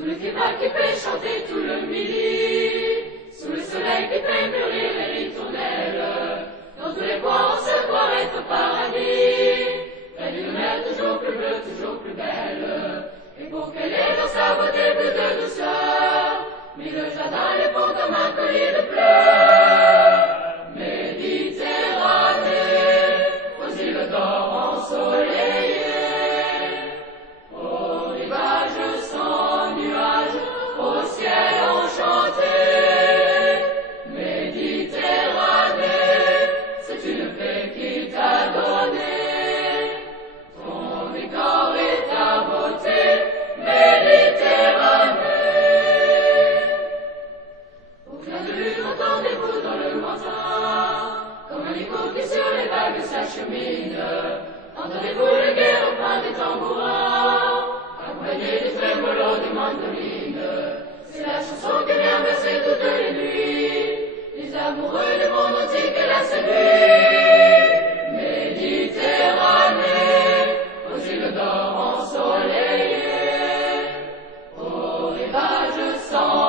Sous le climat qui fait chanter tout le midi, sous le soleil qui fait mûrir les ritournelles, dans tous les coins on se croirait au paradis, près d'une mer toujours plus bleue, toujours plus belle, et pour qu'elle ait dans sa beauté plus de douceur, mais le jardin les fond comme un collier de fleurs. Méditerranée, aux îles d'or ensoleillées, au rivage sans nuages, au ciel enchanté. Méditerranée, c'est une fée qui t'a donné ton décor et ta beauté. Méditerranée, au clair de lune entendez-vous dans le lointain, comme un écho qui sur les vagues s'achemine. Entendez-vous les guerres au point des tambourins, accompagnés des trémolos des mandolines. C'est la chanson qui vient bercer toutes les nuits les amoureux du monde entier qu'elle a séduit. Méditerranée, aux îles d'or ensoleillées, au rivage sans